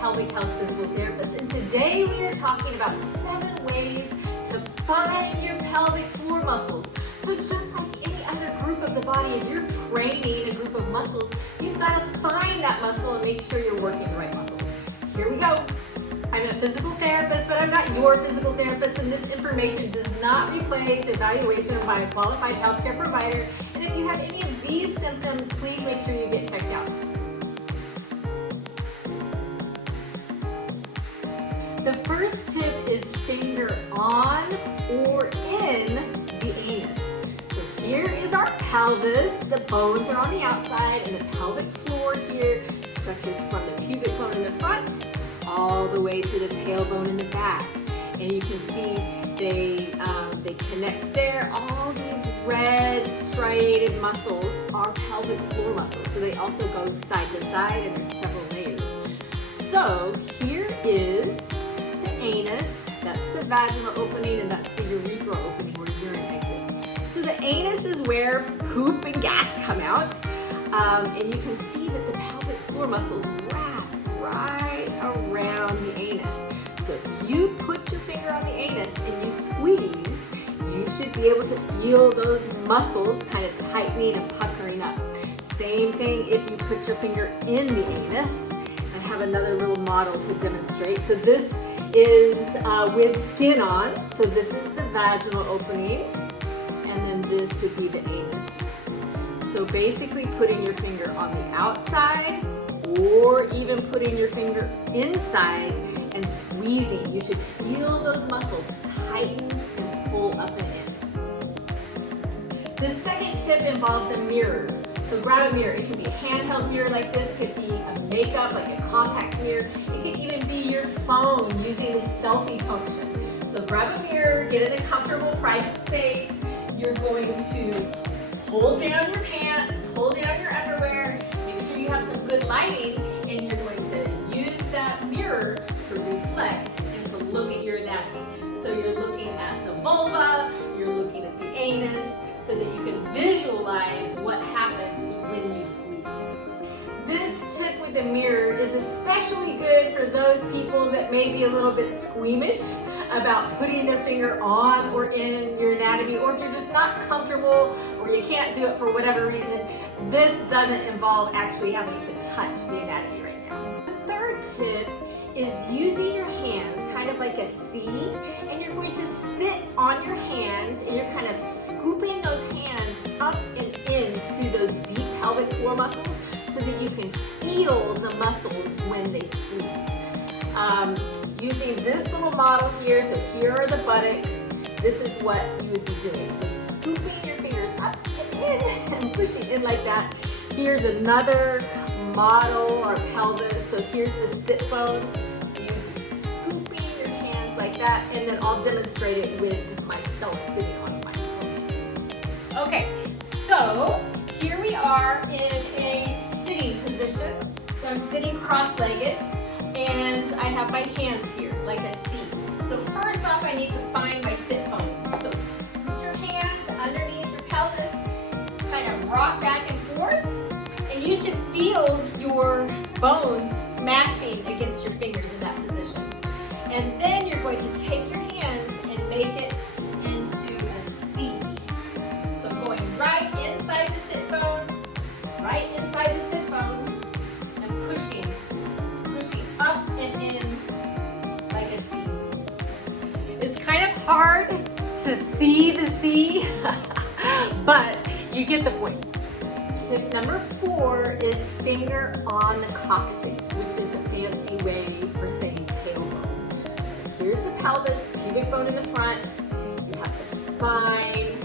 pelvic health physical therapist, and today we are talking about 7 ways to find your pelvic floor muscles. So just like any other group of the body, if you're training a group of muscles, you've got to find that muscle and make sure you're working the right muscles. Here we go. I'm a physical therapist, but I'm not your physical therapist, and this information does not replace evaluation by a qualified healthcare provider. And if you have any of these symptoms, please make sure you get checked out. The first tip is finger on or in the anus. So here is our pelvis. The bones are on the outside, and the pelvic floor here stretches from the pubic bone in the front all the way to the tailbone in the back. And you can see they connect there. All these red striated muscles are pelvic floor muscles. So they also go side to side, and there's several layers. So here is the anus. That's the vaginal opening, and that's the urethral opening where urine exits. So the anus is where poop and gas come out. And you can see that the pelvic floor muscles wrap right around the anus. So if you put your finger on the anus and you squeeze, you should be able to feel those muscles kind of tightening and puckering up. Same thing if you put your finger in the anus. I have another little model to demonstrate. So this is with skin on. So this is the vaginal opening, and then this would be the anus. So basically putting your finger on the outside or even putting your finger inside and squeezing. You should feel those muscles tighten and pull up and in. The second tip involves a mirror. So grab a mirror. It can be a handheld mirror like this. It could be a makeup, like a compact mirror. It could even be your phone using the selfie function. So grab a mirror, get in a comfortable private space. You're going to hold down your pants, hold down your underwear, make sure you have some good lighting, and you're going to use that mirror to reflect and to look at your anatomy. So you're looking at the vulva, you're looking at the anus, so that you can visualize what happens when you squeeze. This tip with the mirror is especially good for those people that may be a little bit squeamish about putting their finger on or in your anatomy, or if you're just not comfortable or you can't do it for whatever reason. This doesn't involve actually having to touch the anatomy right now. The third tip is using your hands kind of like a C, and you're going to sit on your hands and you're kind of scooping those hands up and into those deep pelvic floor muscles so that you can feel the muscles when they squeeze. Using this little model here, so here are the buttocks. This is what you would be doing. So scooping your fingers up and in and pushing in like that. Here's another model, our pelvis. So here's the sit bones. So you'd be scooping your hands like that, and then I'll demonstrate it with myself sitting on my pelvis. Okay, so here we are in a sitting position. So I'm sitting cross-legged, and I have my hands here like a C. So first off, I need to find my sit bones. So put your hands underneath your pelvis, kind of rock back and forth, and you should feel your bones smashing against your fingers in that position. And then you're going to take your hands and make it into a C. So going right inside the sit bone, right inside the sit bone, and pushing up and in like a C. It's kind of hard to see the C, but you get the point. Tip number 4 is finger on the coccyx, which is a fancy way for saying tailbone. So here's the pelvis, pubic bone in the front. You have the spine,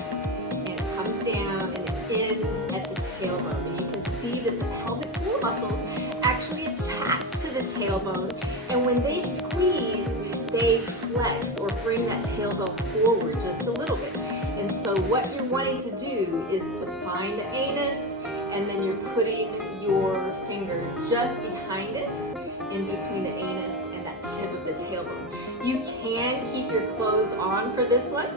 and it comes down and it ends at the tailbone. And you can see that the pelvic floor muscles actually attach to the tailbone, and when they squeeze, they flex or bring that tailbone forward just a little bit. And so what you're wanting to do is to find the anus, and then you're putting your finger just behind it, in between the anus and that tip of the tailbone. You can keep your clothes on for this one.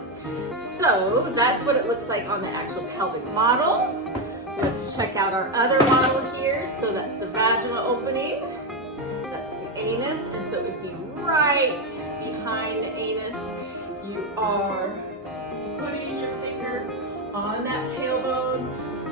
So that's what it looks like on the actual pelvic model. Let's check out our other model here. So that's the vaginal opening. That's the anus, and so it would be right behind the anus. You are putting your finger on that tailbone,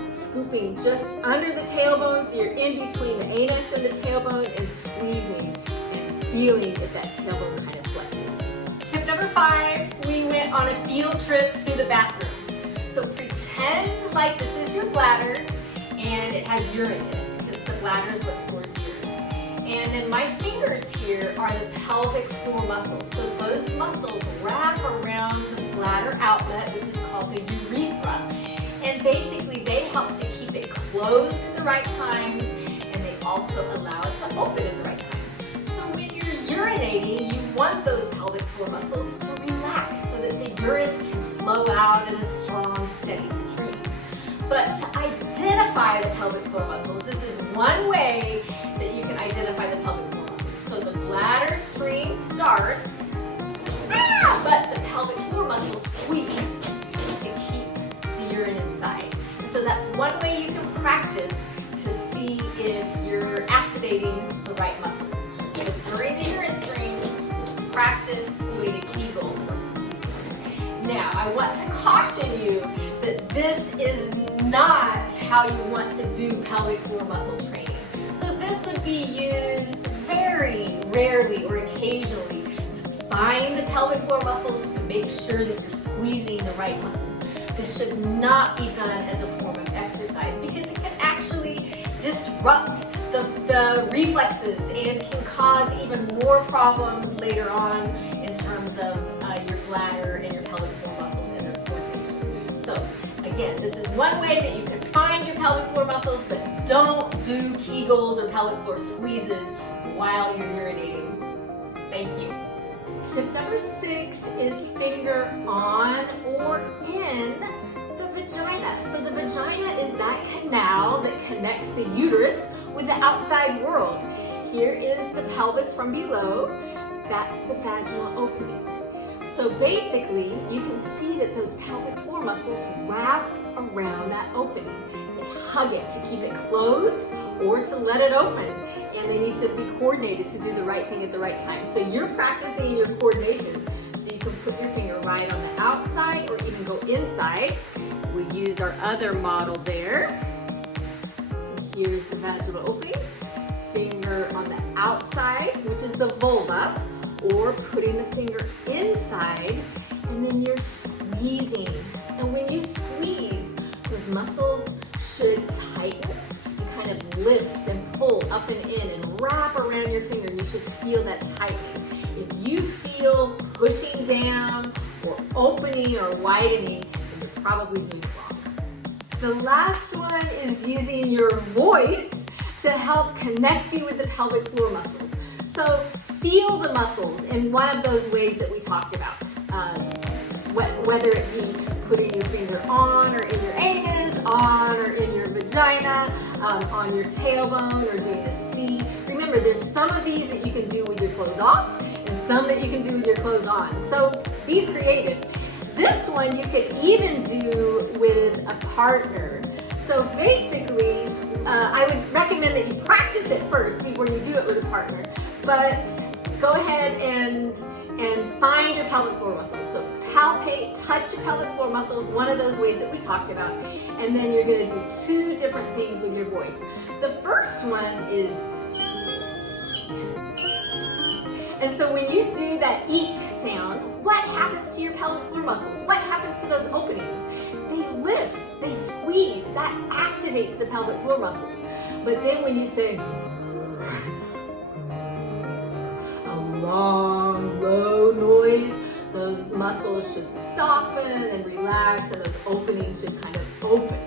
scooping just under the tailbone, so you're in between the anus and the tailbone, and squeezing and feeling if that tailbone kind of flexes. Tip number 5, we went on a field trip to the bathroom. So pretend like this is your bladder and it has urine in it, because the bladder is what stores urine. And then my fingers here are the pelvic floor muscles. So those muscles wrap around the bladder outlet, which is called the urethra. And basically they help to keep it closed at the right times, and they also allow it to open at the right times. So when you're urinating, you want those pelvic floor muscles to relax so that the urine can flow out in a strong, steady stream. But to identify the pelvic floor muscles, this is one way that you can identify the pelvic floor muscles. So the bladder stream starts, but the pelvic floor muscles squeeze to keep the urine inside. So that's one way you can practice to see if you're activating the right muscles. So during the urine stream, practice doing a Kegel or squeezing. Now, I want to caution you that this is not how you want to do pelvic floor muscle training. So this would be used very rarely or occasionally to find the pelvic floor muscles to make sure that you're squeezing the right muscles. This should not be done as a form of exercise, because it can actually disrupt the reflexes and can cause even more problems later on in terms of your bladder and your pelvic floor muscles and their coordination. So again, this is one way that you can find your pelvic floor muscles, but don't do Kegels or pelvic floor squeezes while you're urinating. Thank you. Tip number 6 is finger on or in the vagina. So the vagina is that canal that connects the uterus with the outside world. Here is the pelvis from below. That's the vaginal opening. So basically, you can see that those pelvic floor muscles wrap around that opening. They hug it to keep it closed or to let it open. And they need to be coordinated to do the right thing at the right time. So you're practicing your coordination. So you can put your finger right on the outside or even go inside. We use our other model there. So here's the vaginal opening. Finger on the outside, which is the vulva, or putting the finger inside, and then you're squeezing. And when you squeeze, those muscles should tighten and kind of lift and pull up and in and wrap around your finger. You should feel that tightening. If you feel pushing down or opening or widening, then you're probably doing it wrong. The last one is using your voice to help connect you with the pelvic floor muscles. So feel the muscles in one of those ways that we talked about. Whether it be putting your finger on or in your anus, on or in your vagina, on your tailbone, or doing the C. Remember, there's some of these that you can do with your clothes off and some that you can do with your clothes on. So be creative. This one you could even do with a partner. So basically, I would recommend that you practice it first before you do it with a partner. But go ahead and find your pelvic floor muscles. So palpate, touch your pelvic floor muscles, one of those ways that we talked about. And then you're going to do 2 different things with your voice. The first one is, and so when you do that eek sound, what happens to your pelvic floor muscles? What happens to those openings? They lift, they squeeze, that activates the pelvic floor muscles. But then when you say a long, low noise, those muscles should soften and relax, and those openings should kind of open.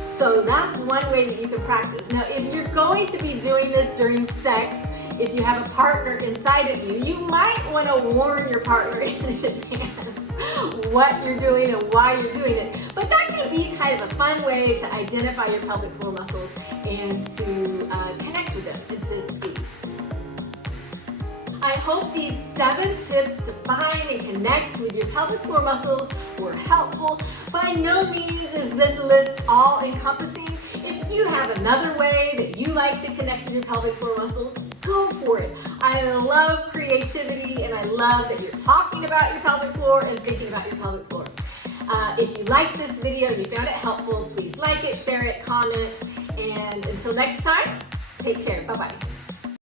So that's one way that you can practice. Now, if you're going to be doing this during sex, if you have a partner inside of you, you might want to warn your partner in advance what you're doing and why you're doing it. But that can be kind of a fun way to identify your pelvic floor muscles and to connect with them and to squeeze. I hope these 7 tips to find and connect with your pelvic floor muscles were helpful. By no means is this list all encompassing. If you have another way that you like to connect with your pelvic floor muscles, go for it. I love creativity and I love that you're talking about your pelvic floor and thinking about your pelvic floor. If you liked this video, you found it helpful, please like it, share it, comment, and until next time, take care. Bye-bye.